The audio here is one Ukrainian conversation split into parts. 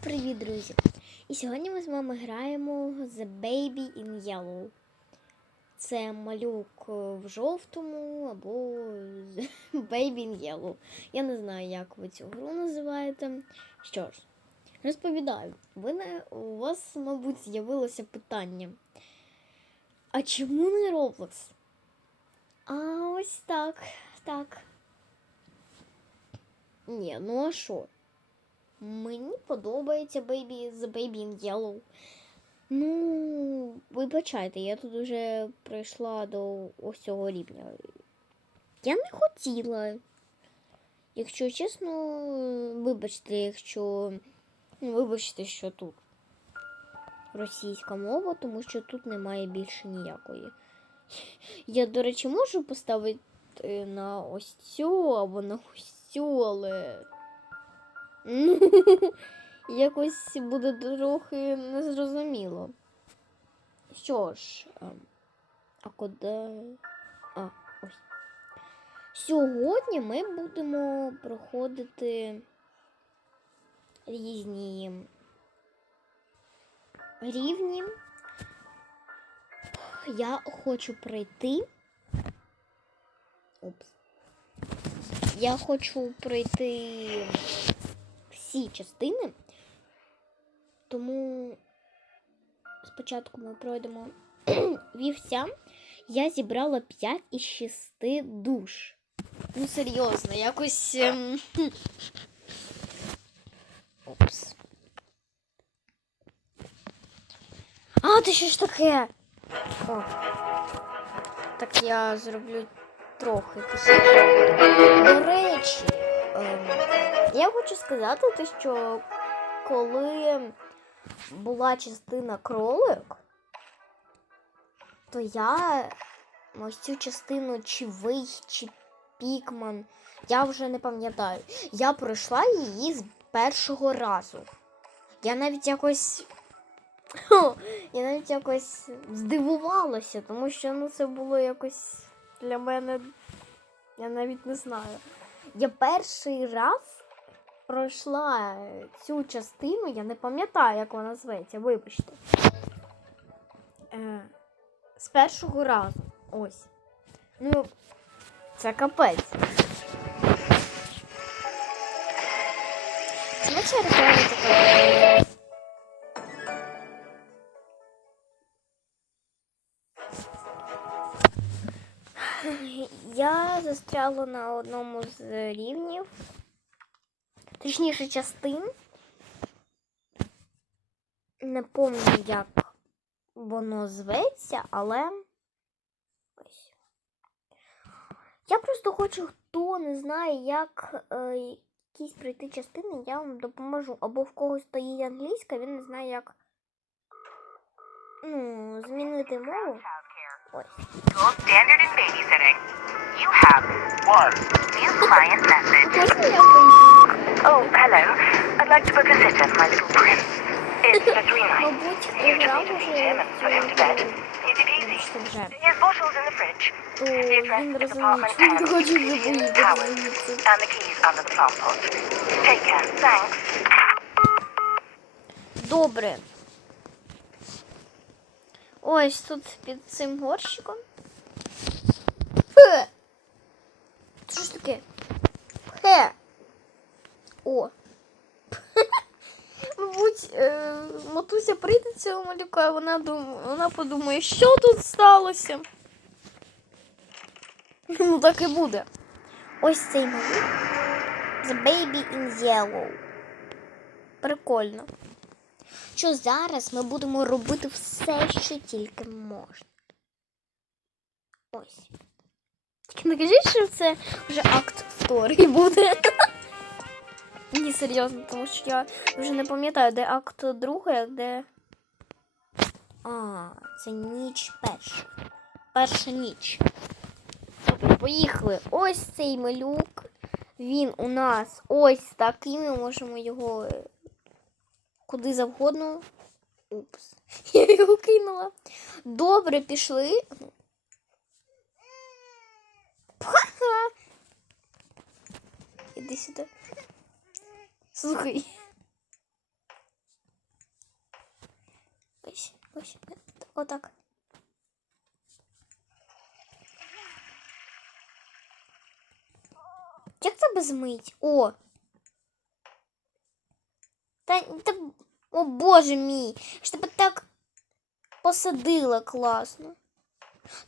Привіт, друзі! І сьогодні ми з вами граємо The Baby in Yellow. Це малюк в жовтому або Baby in Yellow. Я не знаю, як ви цю гру називаєте. Що ж, розповідаю. Ви не, у вас, мабуть, з'явилося питання. А чому не Roblox? А ось так, так. Ні, ну а що? Мені подобається Baby The Baby in Yellow. Ну, вибачайте, я тут вже прийшла до ось цього рівня. Я не хотіла. Якщо чесно, вибачте, якщо. Ну, вибачте, що тут російська мова, тому що тут немає більше ніякої. Я, до речі, можу поставити на ось цю або на ось цю, але. Ну, якось буде трохи незрозуміло. Що ж, ем, а куди. А, ось. Сьогодні ми будемо проходити різні рівні. Я хочу пройти. Опс. Я хочу пройти всі частини. Тому спочатку ми пройдемо вівця. Я зібрала 5 із 6 душ. Ну, серйозно, якось. ем. Опс. А, ти що ж таке? О. Так я зроблю трохи. До речі, ем, я хочу сказати, те, що коли була частина кролик, то я ось цю частину чи вий, чи пікман, я вже не пам'ятаю. Я пройшла її з першого разу. Я навіть якось. Хо, я навіть якось здивувалася, тому що ну, це було якось для мене. Я навіть не знаю. Я перший раз пройшла цю частину, я не пам'ятаю, як вона зветься, вибачте. Е, з першого разу. Ось. Ну, це капець. Реклама така. Я застряла на одному з рівнів, точніше частин. Не пам'ятаю, як воно зветься, але ось. Я просто хочу, хто не знає, як е, якісь пройти частини, я вам допоможу. Або в когось стоїть англійська, він не знає, як ну, змінити мову. Ось. Gold standard in babysitting. You have one new client message. Oh, hello. I'd like to book a sitter for my little prince. It's for three nights. You just need to feed him and put him to bed. Easy peasy. His bottle's in the fridge. The address is apartment 10, хочеш Towers, and the keys under the plant pot. Take care. Thanks. Добре. Ось тут під цим горщиком. Фе! Що ж таке? Фе! О! Мабуть, е, матуся прийде цього малюка, вона, дум... вона подумає, що тут сталося. Ну, так і буде. Ось цей малюк. The baby in yellow. Прикольно. Що зараз ми будемо робити все, що тільки можна. Ось. Тільки не кажіть, що це вже акт вторий буде. Ні, серйозно, тому що я вже не пам'ятаю, де акт другий, а де. А, це ніч перша. Перша ніч. Добре, поїхали. Ось цей малюк. Він у нас ось такий. Ми можемо його е, куди завгодно. Упс. Я його кинула. Добре, пішли. Іди сюди. Слухай. Ось, ось, Чего-то бы змить? О! Да, та, О боже мій! чтобы так посадило, классно.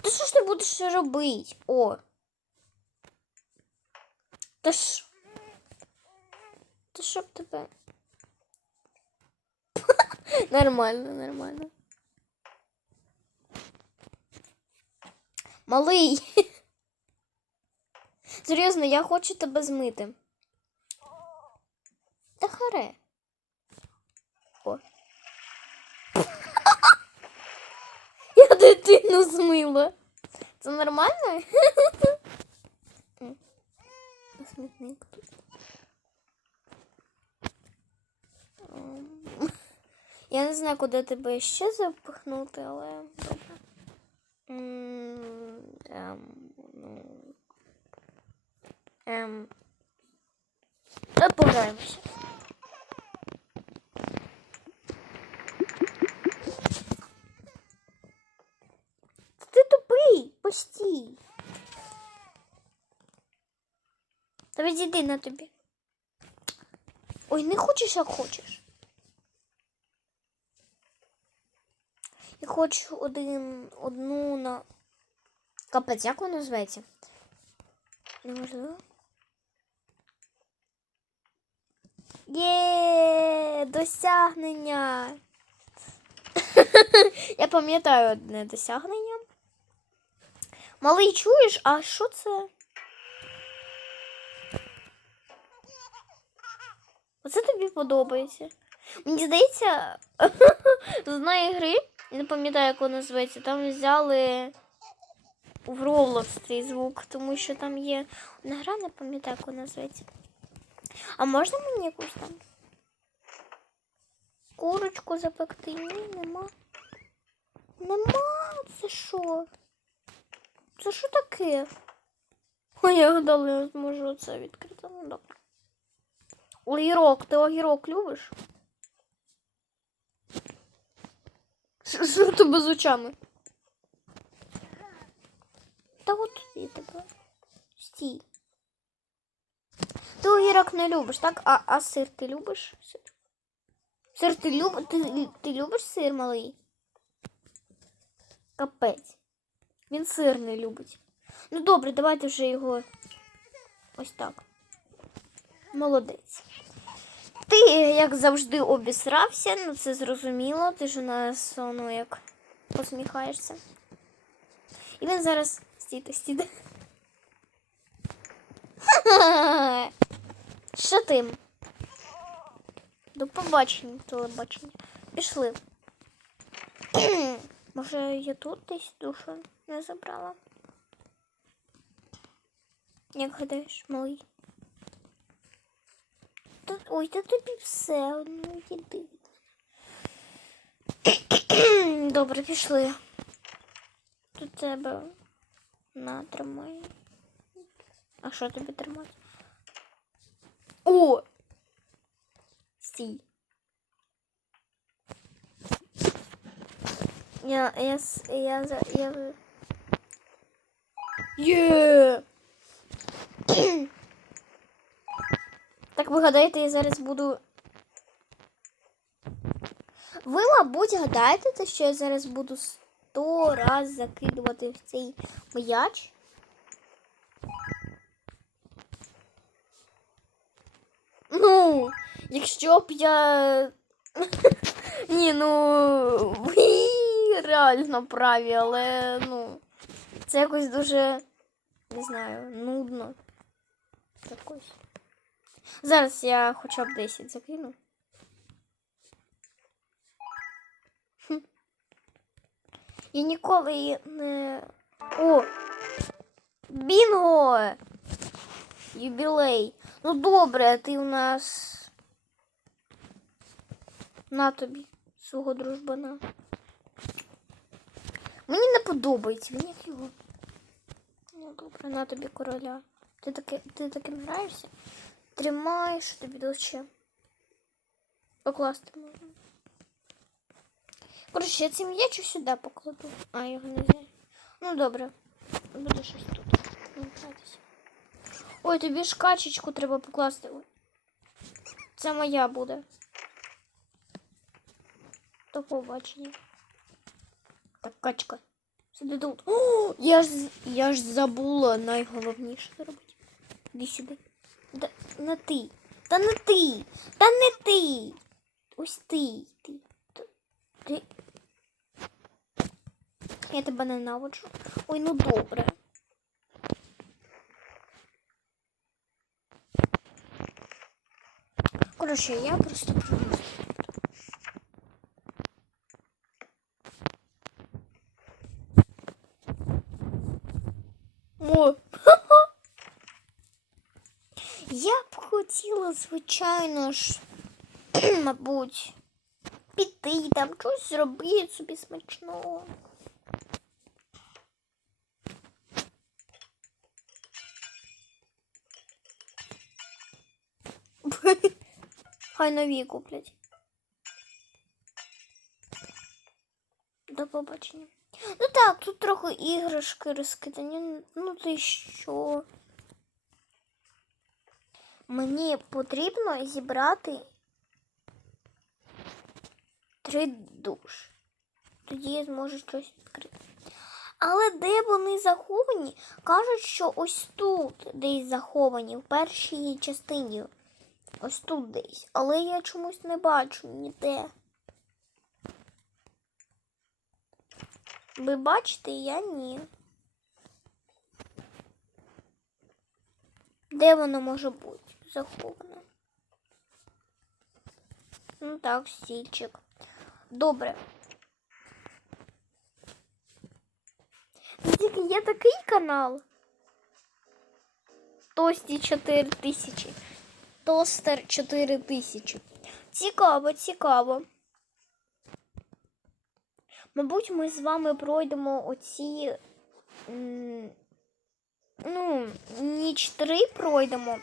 Та что, ж ти будеш робити? О! Та що? Та щоб тебе. нормально, нормально. Малий. Серйозно, я хочу тебе змити. Та харе. О. Я дитину змила. Це нормально? Смітник тут. Ем, Я не знаю, куди тебе ще запихнути, але добре. Ем, ну. Ем. Та пограємося. Ти тупий, постій. Та відійди на тобі. Ой, не хочеш, як хочеш. Я хочу один, одну на. Капець, як вона називається? Неможливо. Є досягнення. Я пам'ятаю одне досягнення. Малий чуєш, а що це? Оце тобі подобається. Мені здається, з одної гри, я не пам'ятаю, як вона називається, там взяли в Roblox цей звук, тому що там є одна гра, не пам'ятаю, як вона називається. А можна мені якусь там? Курочку запекти? Ні, нема. Нема, це що? Це що таке? Ой, я гадала, я зможу це відкрити. Ну добре. Огірок, ти огірок любиш? Що що у тебе з очами? Та от і тебе. Стій. Ти огірок не любиш, так? А, а сир ти любиш? Сир, сир ти, люб... ти, ти любиш сир малий? Капець. Він сир не любить. Ну добре, давайте вже його ось так. Молодець. Ти, як завжди, обісрався, ну це зрозуміло. Ти ж у нас ну, як посміхаєшся. І він зараз стійте, стійте. Що ти? До побачення, телебачення. Пішли. Може, я тут десь душу не забрала? Як гадаєш, малий? Та, ой, та тобі все одно їди. Добре, пішли. Тут тебе натримай. А що тобі тримати? О! Стій. Я, я, я, за- я... Є! Так ви гадаєте, я зараз буду. Ви, мабуть, гадаєте, те, що я зараз буду сто раз закидувати в цей м'яч? Ну, якщо б я. Ні, ну ви реально праві, але ну. Це якось дуже не знаю, нудно. Якось. Зараз я хоча б 10 закину. Хм. Я ніколи не. О! Бінго! Юбілей. Ну добре, ти у нас. На тобі, свого дружбана. Мені не подобається, він як його. Ну добре, на тобі короля. Ти таки, ти таким граєшся? Тримай, що тобі доче. Покласти можна. Коротше, я цей м'яч сюди покладу. А, його не знаю. Ну добре. Буде щось тут. Не. Ой, тобі ж качечку треба покласти. Це моя буде. До побачення. Так, качка. Сиди тут. О, я ж, я ж забула найголовніше зробити. Іди сюди. Не ти. Та не ти. Та не ти. Ось ти. Ти. Ти. Я тебе ненавиджу. Ой, ну добре. Коротше, я просто принесу. О, Я б хотіла, звичайно ж, мабуть, піти там, щось зробити собі смачного. Хай нові куплять. До побачення. Ну так, тут трохи іграшки розкидані. Ну ти що? Мені потрібно зібрати три душ. Тоді я зможу щось відкрити. Але де вони заховані? Кажуть, що ось тут десь заховані, в першій частині. Ось тут десь. Але я чомусь не бачу ніде. Ви бачите, я ні. Де воно може бути заховане? Ну так, стільчик. Добре. Тільки є такий канал. Тості 4000. Тостер 4000. Цікаво, цікаво. Мабуть, ми з вами пройдемо оці. Ну, ніч 3 пройдемо.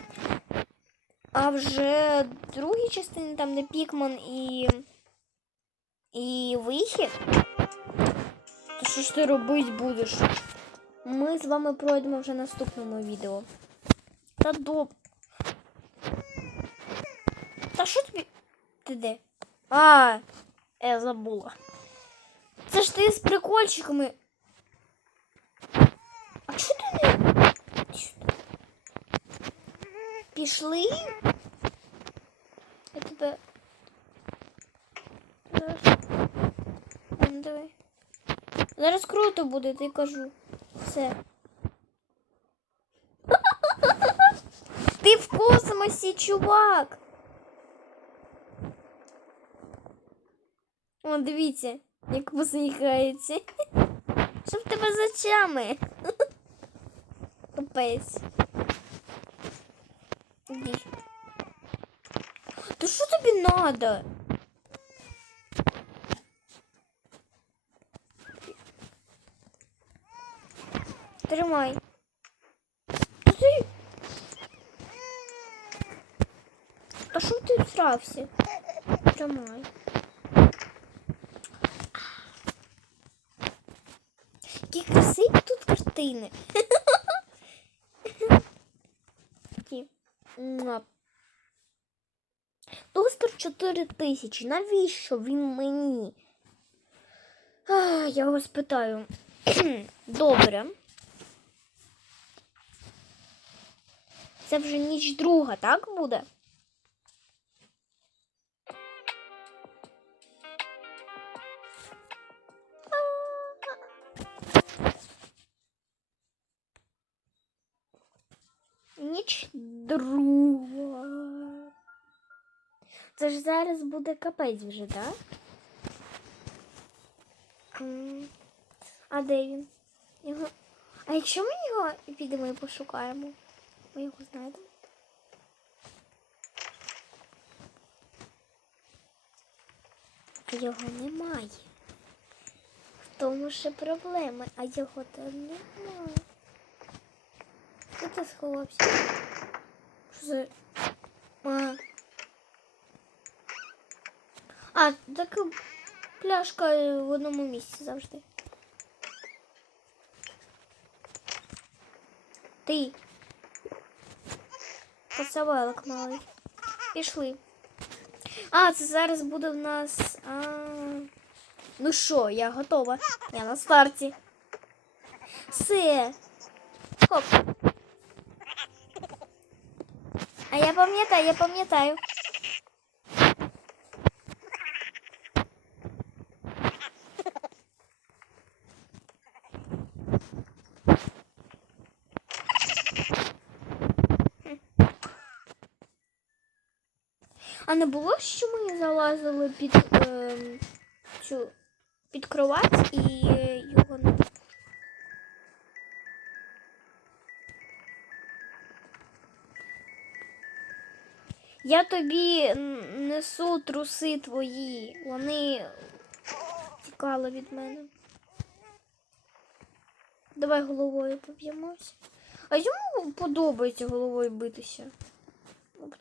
А вже другій частині, там, де Пікман і. І вихід. То що ж ти робити будеш? Ми з вами пройдемо вже в наступному відео. Та доб. Та що тобі? Ти де? А, я забула. Це ж ти з прикольчиками. А чого ти не? Іди сюди. Пішли? Я тебе. Зараз. Ну давай. Зараз круто буде, ти кажу. Все. Ти в космосі, чувак. О, дивіться, як посміхається. Що в тебе за очами? Капець. Іди. Та що тобі надо? Тримай. Та що ти всрався? Тримай. Які красиві тут картини. Такі. Муа. Тостер 4000. Навіщо він мені? А, я його спитаю. Добре. Це вже ніч друга, так буде? Це ж зараз буде капець вже, так? А де він? Його... А якщо ми його підемо і пошукаємо? Ми його знайдемо. Його немає. В тому ще проблеми, а його там немає. Де ти сховався? Що за... А, а так пляшка в одному місці завжди. Ти. Посавелик малий. Пішли. А, це зараз буде в нас. А... Ну що, я готова. Я на старті. Все. Хоп. А я пам'ятаю, я пам'ятаю. А не було, що ми залазили під ем, цю під кровать і е, його не. Я тобі несу труси твої. Вони тікали від мене. Давай головою поб'ємося. А йому подобається головою битися. Об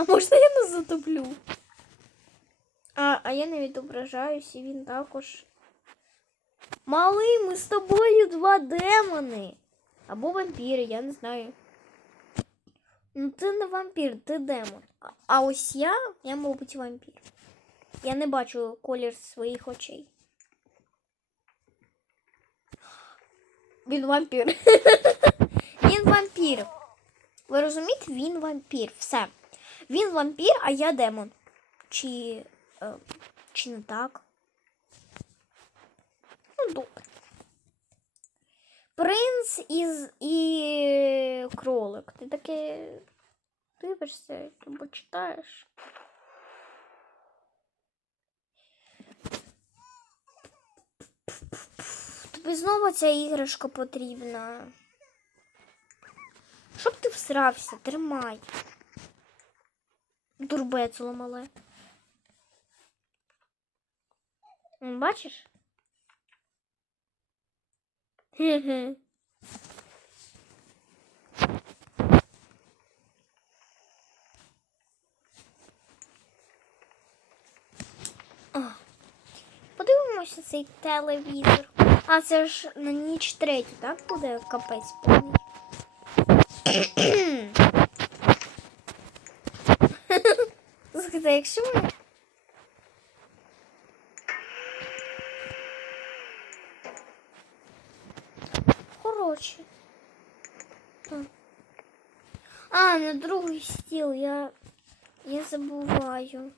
А можна я нас затоплю? А, а я не відображаюсь, і він також. Малий, ми з тобою два демони. Або вампіри, я не знаю. Ну, ти не вампір, ти демон. А, а ось я, я мабуть, вампір. Я не бачу колір своїх очей. Він вампір. Він вампір. Ви розумієте? Він вампір. Все. Він вампір, а я демон. Чи. Е, чи не так? Ну, добре. Принц із і кролик. Ти таке дивишся або читаєш. Тобі знову ця іграшка потрібна. Щоб ти всрався, тримай. Дурбецло мале. Бачиш? Хе-хе. Подивимося цей телевізор. А це ж на ніч третю, так буде капець повний. Слухайте, якщо ми. Коротше. А. На другий стіл я. Я забуваю.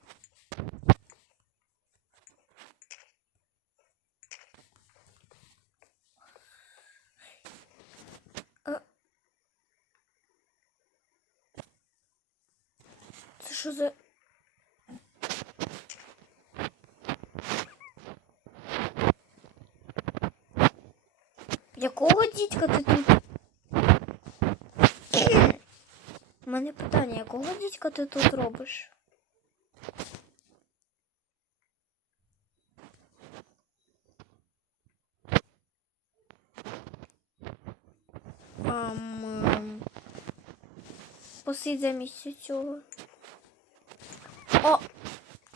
Дідька тут? У мене питання, якого дідька ти тут робиш? Ам, ем, Посидь замість цього. О!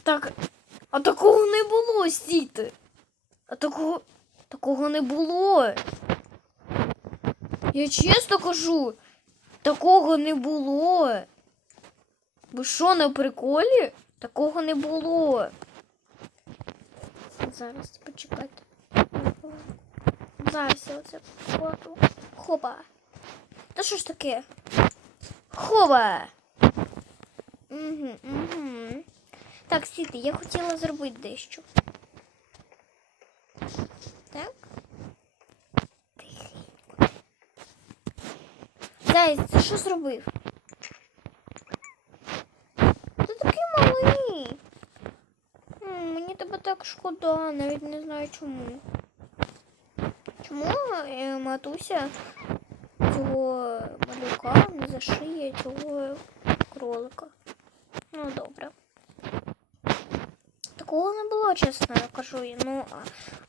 Так. А такого не було, стійте. А такого. Такого не було. Я чесно кажу, такого не було. Ви що, на приколі? Такого не було. Зараз почекайте. Зараз я оце покладу. Хопа. Та що ж таке? Хоба. Угу, угу. Так, Сіти, я хотіла зробити дещо. Так. Зайць, ти що зробив? Ти такий малий. Мені тебе так шкода, навіть не знаю чому. Чому е, матуся цього малюка не зашиє цього кролика? Ну, добре. Такого не було, чесно я кажу. Ну,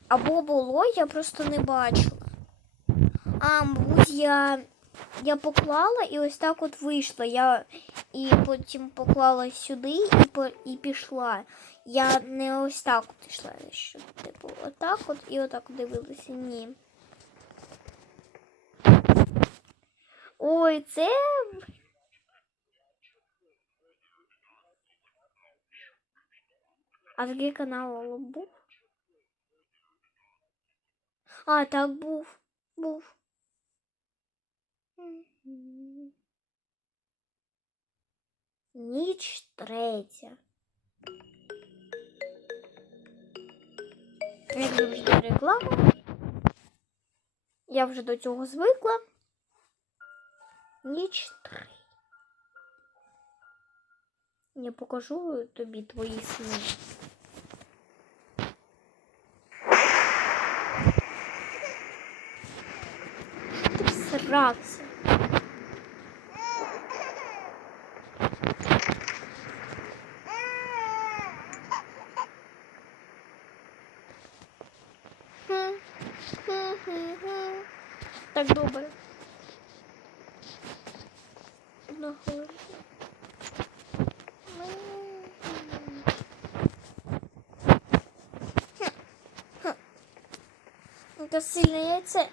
або було, я просто не бачила. А, мабуть, я, я поклала і ось так от вийшло. Я, і потім поклала сюди і, по, і пішла. Я не ось так от йшла, що типу отак от і отак дивилася. Ні. Ой, це. А такий канал був? А, так був. Був. Ніч третя. Як завжди реклама. Я вже до цього звикла. Ніч три. Я покажу тобі твої сни. Ти всрався. Хм, хм, хм, хм. Так добре. Одна хвилинка. Хм, хм. Яке сильне яйце.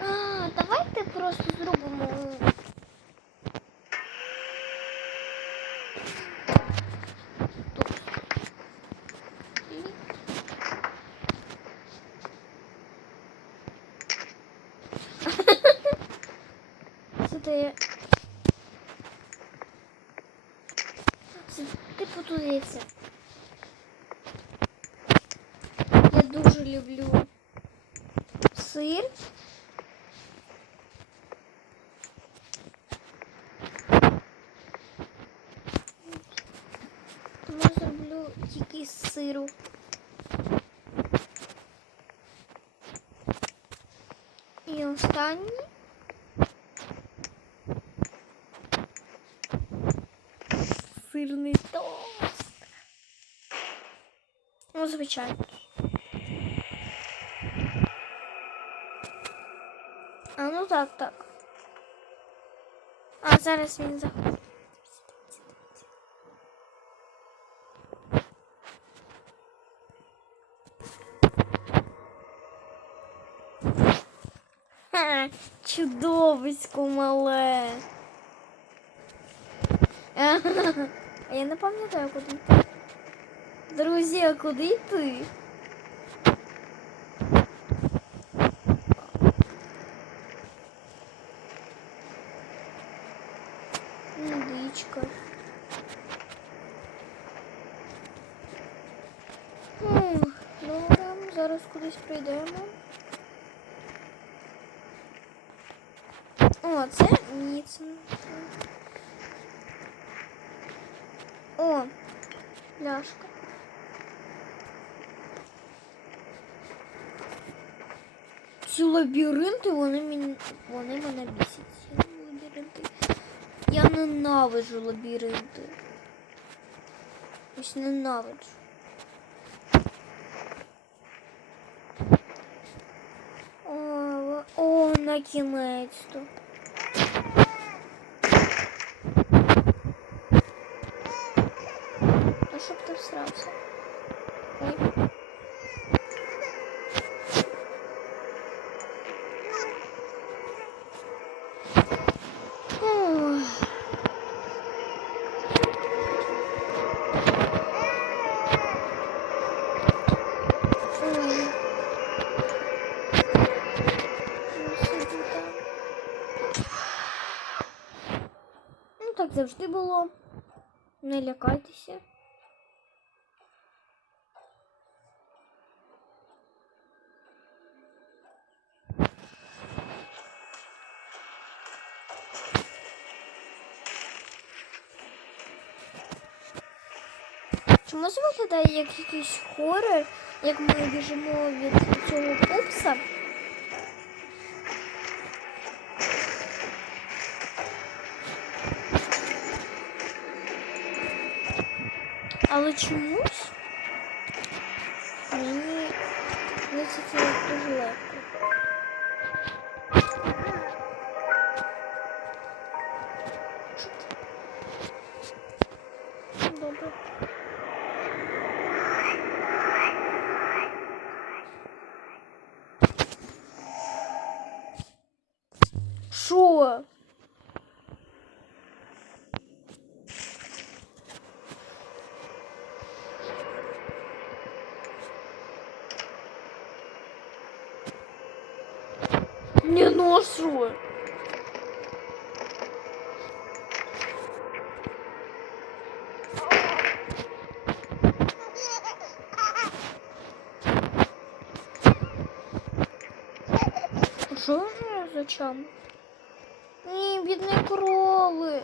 А, давайте просто зробимо. тут. Сюди. Типу тут яйце. Я дуже люблю сир. Тому зроблю тільки з сиру. І останній. Сирний тост. Ну, звичайно. А ну так, так. А зараз він заходить. Ха, Чудовисько мале. А я не пам'ятаю, куди йти. Друзі, а куди йти? Індичка. Ух, Добре, зараз кудись прийдемо. О, це міцно. О, пляшка. Ці лабіринти, вони мені, вони мене бісять. Ці лабіринти. Я ненавиджу лабіринти. Ось ненавиджу. О, о, на кінець-то. Ну, щоб ти всрався. Ой. Ой. Ой. Ну, сиди там. Ну, так завжди було. Не лякайтеся. Чому це виглядає як якийсь хорор, як ми біжимо від цього пупса? Але чомусь Не ну а що? Що ж зачем? Ні, бідний кролик.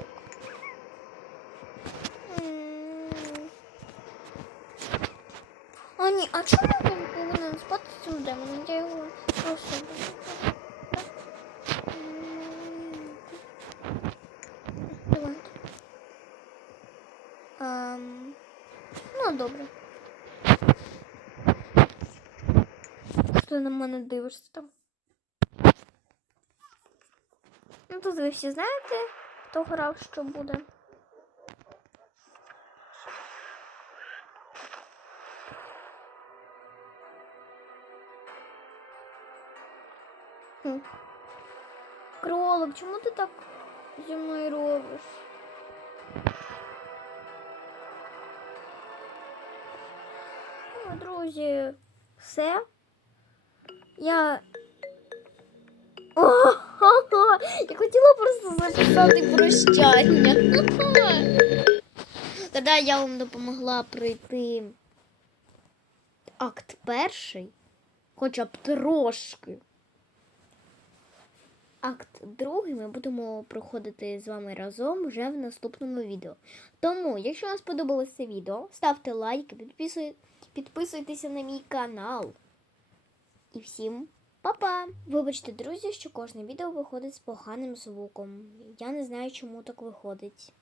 М. А ні, а чому він повинен спати з цим демоном? Я його просто. на мене дивишся там? Ну, тут ви всі знаєте, хто грав, що буде. Хм. Кролик, чому ти так зі мною робиш? Ну, друзі, все. Я Ого, я хотіла просто записати прощання. Тоді я вам допомогла пройти акт перший, хоча б трошки. Акт другий ми будемо проходити з вами разом вже в наступному відео. Тому, якщо вам сподобалось це відео, ставте лайки, підписуй- підписуйтеся на мій канал. І всім Па-па! Вибачте, друзі, що кожне відео виходить з поганим звуком. Я не знаю, чому так виходить.